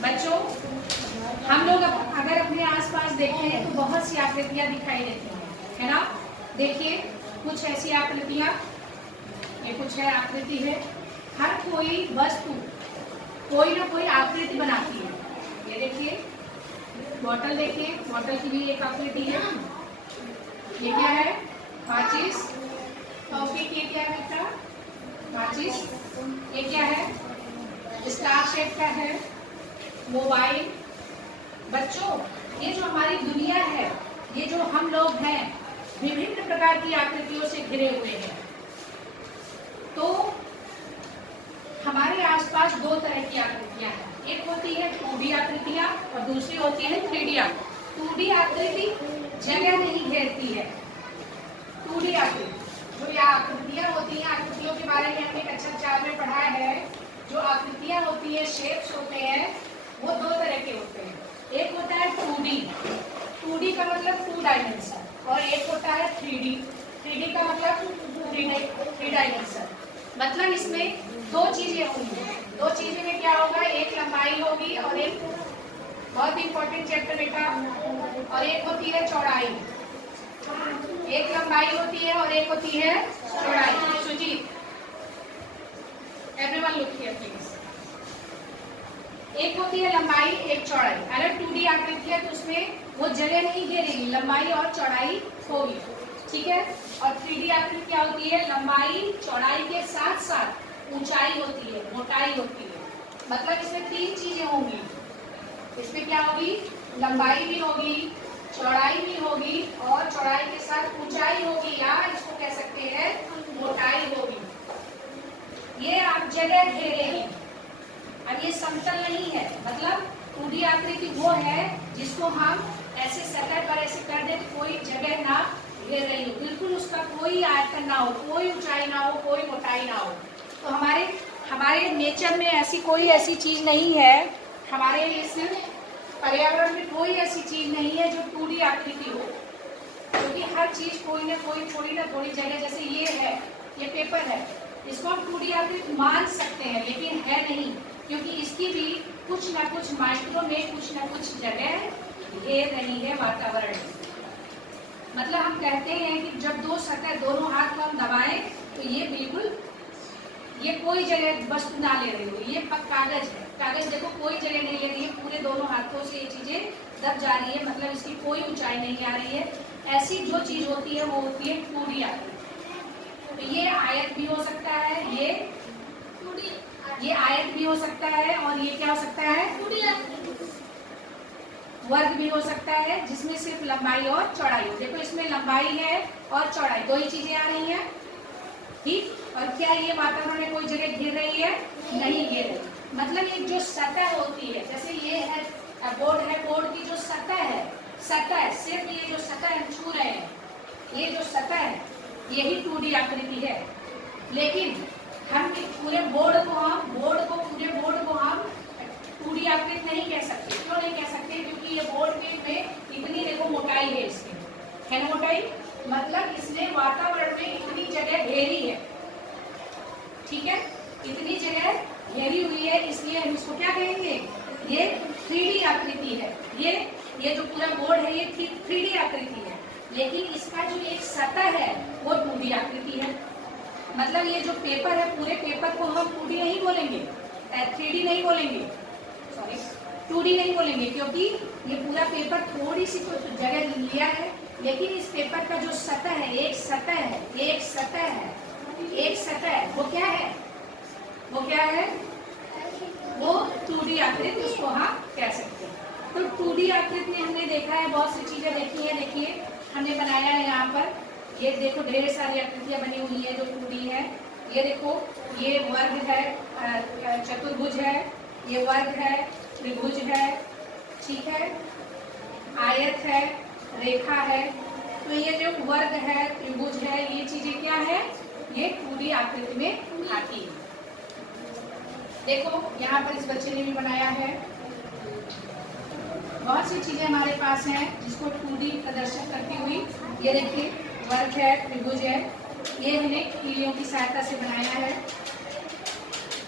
बच्चों, हम लोग अगर अपने आसपास देखें तो बहुत सी आकृतियां दिखाई देती हैं, है ना। देखिए कुछ ऐसी आकृतियां, ये कुछ है आकृति है। हर कोई वस्तु कोई ना कोई आकृति बनाती है। ये देखिए बॉटल, देखिए बॉटल की भी एक आकृति है। ये क्या है? माचिस। टॉफी की क्या है बेटा? माचिस। ये क्या है? स्टार शेप का है मोबाइल। बच्चों, ये जो हमारी दुनिया है, ये जो हम लोग हैं, विभिन्न प्रकार की आकृतियों से घिरे हुए हैं। तो हमारे आसपास दो तरह की आकृतियां हैं। एक होती है 2D आकृतियां और दूसरी होती है 3D आकृति। 2D आकृति जगह नहीं घेरती है। 2D आकृति जो ये आकृतियां होती हैं, आकृतियों के बारे में हमने कक्षा 4 में पढ़ा है। जो आकृतियां होती है, शेप्स होते हैं, वो दो तरह के होते हैं। एक होता है 2D। 2D का मतलब 2 डायमेंशन, और एक होता है 3D। 3D का मतलब 3 डायमेंशन। मतलब इसमें दो चीजें होंगी। दो चीजें में क्या होगा? एक लंबाई होगी और एक, बहुत इंपॉर्टेंट चैप्टर बेटा, और एक होती है चौड़ाई। एक लंबाई होती है और एक होती है चौड़ाई। Sujeet, everyone look here please. एक होती है लंबाई, एक चौड़ाई। अगर 2D आकृति है तो उसमें वो जगह नहीं घेरेगी, लंबाई और चौड़ाई होगी, ठीक है। और 3D आकृति क्या होती है? लंबाई चौड़ाई के साथ साथ ऊंचाई होती है, मोटाई होती है। मतलब इसमें तीन चीजें होंगी। इसमें क्या होगी? लंबाई भी होगी, चौड़ाई भी होगी, और चौड़ाई के साथ ऊंचाई होगी, या इसको कह सकते हैं मोटाई होगी। ये आप जगह घेरेगी। अब ये समतल नहीं है। मतलब 2D आकृति वो है जिसको हम ऐसे सतह पर ऐसे कर दे तो कोई जगह ना घेर रही हो, बिल्कुल उसका कोई आयतन ना हो, कोई ऊंचाई ना हो, कोई मोटाई ना हो। तो हमारे नेचर में ऐसी कोई ऐसी चीज नहीं है, हमारे इस पर्यावरण में कोई ऐसी चीज नहीं है जो 2D आकृति हो। क्योंकि हर चीज कोई ना कोई थोड़ी ना थोड़ी जगह, जैसे ये है, ये पेपर है, इसको हम 2D आकृति मान सकते हैं, लेकिन है नहीं, क्योंकि इसकी भी कुछ ना कुछ माइक्रो में कुछ ना कुछ जगह घेर रही है वातावरण में। मतलब हम कहते हैं कि जब दो सतह दोनों हाथ को हम दबाएं तो ये बिल्कुल, ये कोई जगह वस्तु ना ले रही हो। ये कागज है, कागज देखो कोई जगह नहीं ले रही है, पूरे दोनों हाथों से ये चीजें दब जा रही है, मतलब इसकी कोई ऊंचाई नहीं आ रही है। ऐसी जो चीज होती है वो होती है 2D आकृति। तो ये आयत भी हो सकता है, ये आयत भी हो सकता है, और ये क्या हो सकता है? 2D आकृति। वर्ग भी हो सकता है जिसमें सिर्फ लंबाई और चौड़ाई हो। देखो इसमें लंबाई है और चौड़ाई, दो ही चीजें आ रही हैं, ठीक। और क्या ये वातावरण में कोई जगह घेर रही है? नहीं घेर रही। मतलब एक जो सतह होती है, जैसे ये है बोर्ड है, बोर्ड की जो सतह है, सतह सिर्फ ये जो सतह हम छू रहे हैं, ये जो सतह है, यही 2D आकृति है। लेकिन हम पूरे बोर्ड को हम 2D आकृति नहीं कह सकते। क्यों नहीं कह सकते? क्योंकि ये बोर्ड में इतनी देखो मोटाई है, इसकी है ना मोटाई, मतलब इसने वातावरण में इतनी जगह घेरी है, ठीक है, इतनी जगह घेरी हुई है, इसलिए हम इसको क्या कहेंगे? ये 3D आकृति है। ये जो पूरा बोर्ड है ये 3D आकृति है, लेकिन इसका जो एक सतह है वो 2D आकृति है। मतलब ये जो पेपर है, पूरे पेपर को हम 2D नहीं बोलेंगे, 3D नहीं बोलेंगे, सॉरी 2D नहीं बोलेंगे, क्योंकि ये पूरा पेपर थोड़ी सी तो जगह लिया है, लेकिन इस पेपर का जो सतह है, एक सतह है, वो क्या है? वो 2D आकृति, उसको हम कह सकते हैं। तो 2D आकृति में हमने देखा है, बहुत सी चीजें देखी है। देखिए हमने बनाया है यहाँ पर, ये देखो ढेर सारी आकृतियां बनी हुई है जो 2D है। ये देखो, ये वर्ग है, चतुर्भुज है, ये वर्ग है, त्रिभुज है, ठीक है, आयत है, रेखा है। तो ये जो वर्ग है, त्रिभुज है, ये चीजें क्या है? ये 2D आकृति में आती है। देखो यहाँ पर इस बच्चे ने भी बनाया है। बहुत सी चीजें हमारे पास हैं जिसको 2D प्रदर्शित करती हुई। ये देखिए वर्ग है, त्रिभुज है, ये हमने कीलियों की सहायता से बनाया है।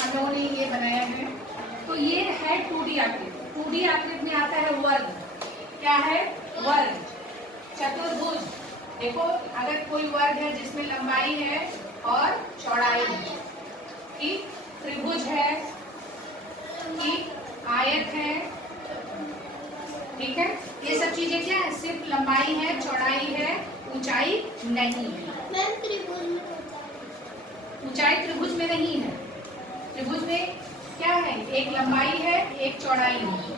हम लोगों ने ये बनाया है। तो ये है 2D आकृति। 2D आकृति में आता है वर्ग। क्या है? वर्ग। चतुर्भुज, देखो अगर कोई वर्ग है जिसमें लंबाई है और चौड़ाई है, ठीक, त्रिभुज है, ठीक, आयत है, ठीक है, ये सब चीजें क्या है? सिर्फ लंबाई है, चौड़ाई है, ऊंचाई नहीं है। मैम त्रिभुज में ऊंचाई त्रिभुज में नहीं है। त्रिभुज में क्या है? एक लंबाई है, एक चौड़ाई है,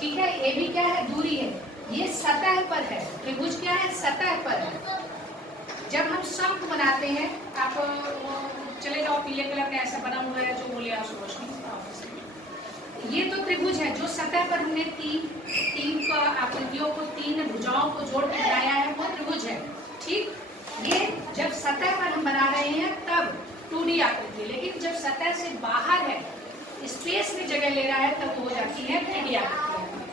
ठीक है, ये भी क्या है? दूरी है। ये सतह पर है। त्रिभुज क्या है? सतह पर है। जब हम शंख बनाते हैं, आप चले जाओ, पीले कलर का ऐसा बना हुआ है जो बोले आप रोशनी, ये तो त्रिभुज है जो सतह पर हमने तीन आकृतियों को, तीन भुजाओं को जोड़ के बनाया है, वो त्रिभुज है, ठीक। ये जब सतह पर हम बना रहे हैं तब 2D आकृति, लेकिन जब सतह से बाहर है, स्पेस में जगह ले रहा है, तब हो जाती है 3D आकृति।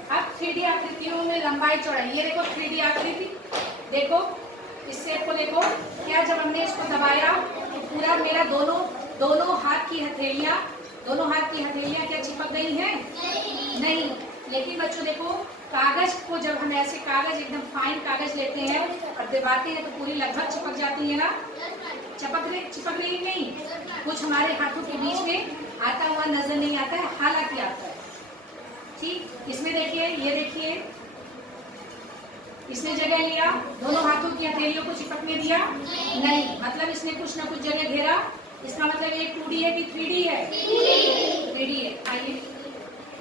अब 3D आकृतियों में लंबाई चौड़ाई, ये देखो 3D आकृति, देखो इस शेप को देखो, क्या जब हमने इसको दबाया तो पूरा मेरा दोनों हाथ की हथेलियां क्या चिपक गई हैं? नहीं। लेकिन बच्चों देखो, कागज को जब हम ऐसे कागज, एकदम फाइन कागज लेते हैं और दबाते हैं तो पूरी लगभग चिपक जाती है ना? चिपक रही नहीं, कुछ हमारे हाथों के बीच में आता हुआ नजर नहीं आता है, हालांकि आता है, ठीक। इसमें देखिए, ये देखिए, इसने जगह लिया, दोनों हाथों की हथेलियों को चिपकने दिया नहीं, मतलब इसने कुछ ना कुछ जगह घेरा। इसका मतलब ये 2D है कि 3D है? 3D है। आइए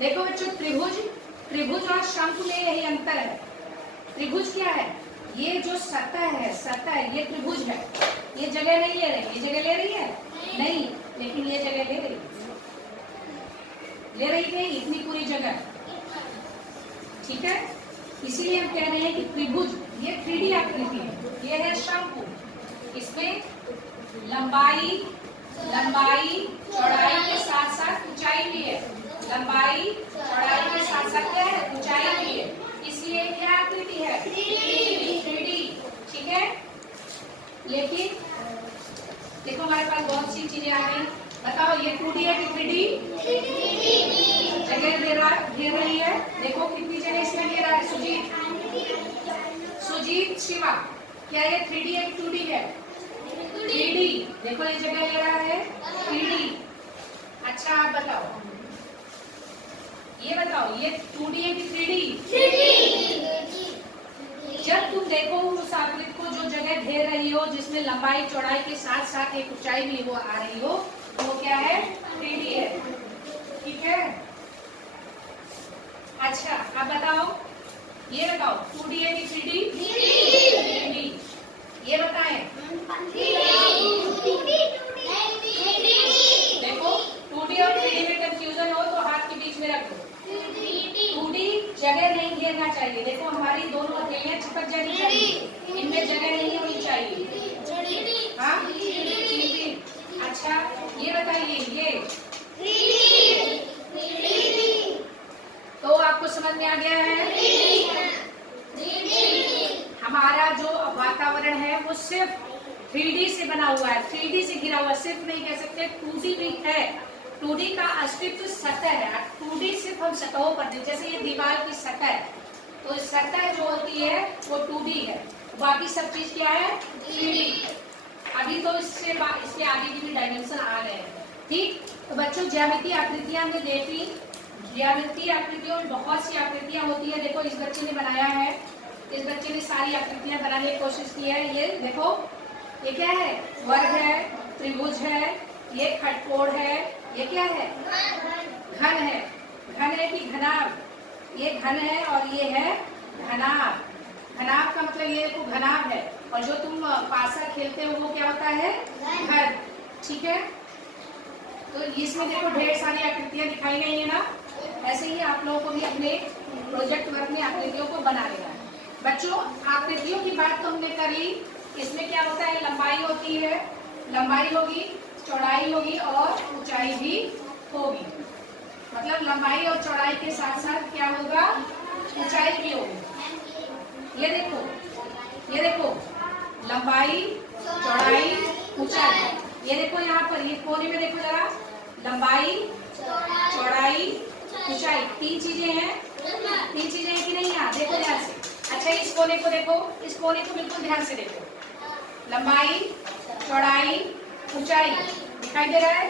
देखो बच्चों, त्रिभुज और शंकु में यही अंतर है। त्रिभुज क्या है? ये जो सतह ये त्रिभुज है, ये जगह नहीं ले रही। ये जगह ले रही है? नहीं, लेकिन ये जगह ले रही है इतनी पूरी जगह, ठीक है। इसीलिए हम कह रहे हैं कि त्रिभुज ये 3D आकृति है। ये है शंकु, इसमें लंबाई चौड़ाई के साथ साथ ऊंचाई भी है। लंबाई चौड़ाई के साथ साथ क्या है? ऊंचाई भी है। इसलिए क्या आकृति है? 3D, ठीक है। लेकिन देखो हमारे पास बहुत सी चीजें आ गई। बताओ ये 2D है कि 3D? जगह घेर रही है। देखो कितनी जगह इसमें घेरा है। सुजीत शिवा, क्या ये 3D है कि 2D है? 3D। देखो ये जगह ले रहा है 3D। अच्छा आप बताओ, ये 2D है कि 3D? जब तुम देखो उस आकृति को जो जगह घेर रही हो, जिसमें लंबाई चौड़ाई के साथ साथ एक ऊंचाई भी वो आ रही हो, तो वो क्या है? 3D है, ठीक है। अच्छा अब बताओ, ये बताओ 2D है कि 3D? 3D। ये बताएं। देखो 2D और 3D में कंफ्यूजन हो तो हाथ के बीच में रख दो। 2D जगह नहीं घेरना चाहिए। देखो हमारी दोनों हथेलियां चिपक जानी चाहिए, इनमें जगह नहीं होनी चाहिए। हाँ, 3D। अच्छा ये बताइए, ये तो आपको समझ में आ गया है? हमारा जो वातावरण है वो सिर्फ 3D से बना हुआ है, 3D से घिरा हुआ। सिर्फ नहीं कह सकते, 2D भी है। 2D का अस्तित्व सतह है। 2D सिर्फ हम सतहों पर, जैसे ये दीवार की सतह, तो सतह जो होती है वो 2D है, बाकी सब चीज क्या है? 3D। अभी तो इसके आगे की भी डायमेंशन आ रहे हैं, ठीक। तो बच्चों ज्यामितीय आकृतियां हमने देखी। ज्यामितीय आकृतियों में बहुत सी आकृतियां होती है। देखो इस बच्चे ने बनाया है, इस बच्चे ने सारी आकृतियां बनाने की कोशिश की है। ये देखो, ये क्या है? वर्ग है, त्रिभुज है, ये खटकोण है, ये क्या है? घन है। घन है कि घनाभ? ये घन है और ये है घनाभ। घनाभ का मतलब ये देखो घनाभ है, और जो तुम पासा खेलते हो वो क्या होता है? घन, ठीक है। तो इसमें देखो ढेर सारी आकृतियां दिखाई गई है ना। ऐसे ही आप लोगों को भी अपने प्रोजेक्ट वर्क में आकृतियों को बना लेना है। बच्चों आकृतियों की बात तो हमने कर ली। इसमें क्या होता है? लंबाई होती है, लंबाई होगी, चौड़ाई होगी और ऊंचाई भी होगी। मतलब लंबाई और चौड़ाई के साथ साथ क्या होगा? ऊंचाई भी होगी। ये देखो लंबाई, चौड़ाई, ऊंचाई। ये देखो यहाँ पर, ये कोने में देखो जरा, लंबाई, चौड़ाई, लंबाई ऊंचाई, तीन चीजें हैं कि नहीं? यहाँ देखो ध्यान से। अच्छा इस कोने को देखो, इस कोने को बिल्कुल ध्यान से देखो। लंबाई चौड़ाई ऊंचाई दिखाई दे रहा है?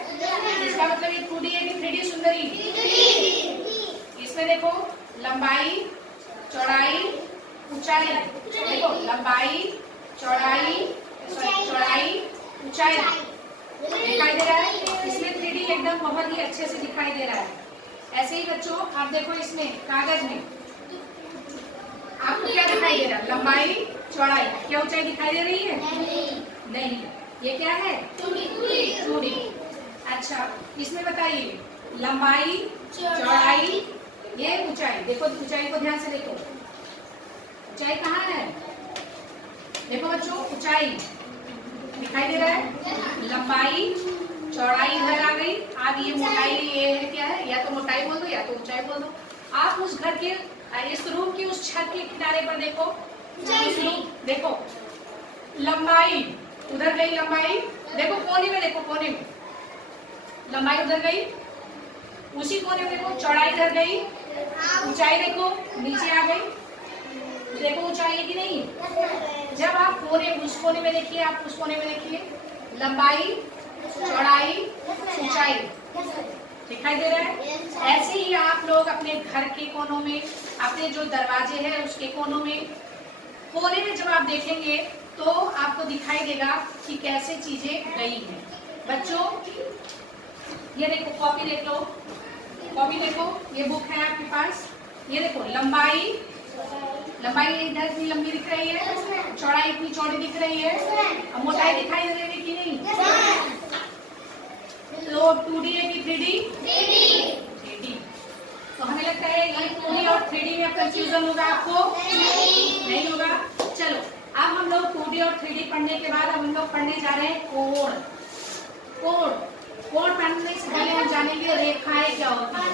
इसका मतलब ये 2D है कि 3D सुंदरी? इसमें देखो लंबाई चौड़ाई ऊंचाई, देखो लंबाई चौड़ाई ऊंचाई दिखाई दे रहा है। इसमें 3D एकदम बहुत ही अच्छे से दिखाई दे रहा है। ऐसे ही बच्चों आप देखो इसमें कागज में आपको क्या दिखाई दे रहा है? लंबाई चौड़ाई, क्या ऊंचाई दिखाई दे रही है? नहीं। ये क्या है? 2D। अच्छा इसमें बताइए लंबाई चौड़ाई ये ऊंचाई, देखो ऊंचाई को ध्यान से देखो। ऊंचाई कहाँ है? देखो बच्चों ऊंचाई दिखाई दे रहा है। लंबाई चौड़ाई इधर आ गई। अब ये मोटाई, ये क्या है? या तो मोटाई बोल दो या तो ऊंचाई बोल दो। आप उस घर के इस रूम की उस छत के किनारे पर देखो, देखो लंबाई उधर गई, लंबाई देखो कोने में, देखो कोने में लंबाई उधर गई, उसी कोने में देखो चौड़ाई इधर गई, ऊंचाई देखो नीचे आ गई। देखो ऊंचाई है कि नहीं? जब आप कोने उस कोने में देखिए, आप उस कोने में देखिए, लंबाई चौड़ाई ऊंचाई दिखाई दे रहा है। ऐसे ही आप लोग अपने घर के कोनों में, अपने जो दरवाजे हैं उसके कोनों में, कोने में जब आप देखेंगे तो आपको दिखाई देगा कि कैसे चीजें गई हैं। बच्चों ये देखो कॉपी देख लो, कॉपी देखो, ये बुक है आपके पास। ये देखो लंबाई इधर इतनी लंबी दिख रही है, चौड़ाई इतनी चौड़ी दिख रही है, अब मोटाई दिखाई दे रही है कि नहीं? तो 2D है कि 3D? 3D। तो हमें लगता है ये 2D और 3D में कंफ्यूजन होगा आपको? नहीं होगा। चलो अब हम लोग 2D और 3D पढ़ने के बाद अब हम लोग पढ़ने जा रहे हैं कोण पढ़ने से पहले हम जानेंगे रेखाएं क्या होती है।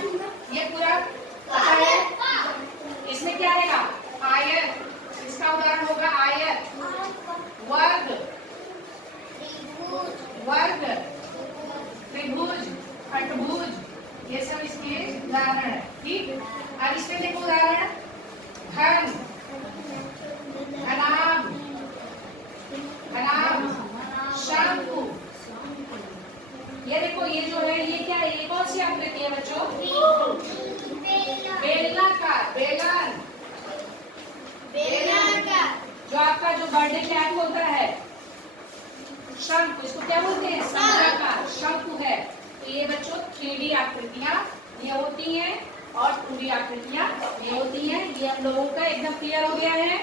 ये पूरा पता है? इसमें क्या रहेगा? आयत, इसका उदाहरण होगा आयत, वर्ग, त्रिभुज, अष्टभुज, ये सब इसके उदाहरण है। ठीक। अब इसमें देखो उदाहरण घन, घनाभ, शंकु। ये देखो ये जो है ये क्या है? ये कौन सी आकृति है बच्चों? बेलनाकार, बेलन, जो आपका जो बर्थडे केक होता है। शंकु, इसको क्या बोलते हैं? शंखाकार, शंकु है। तो ये बच्चों 3D आकृतियां ये होती हैं और 2D आकृतियां ये होती हैं। ये हम लोगों का एकदम क्लियर हो गया है।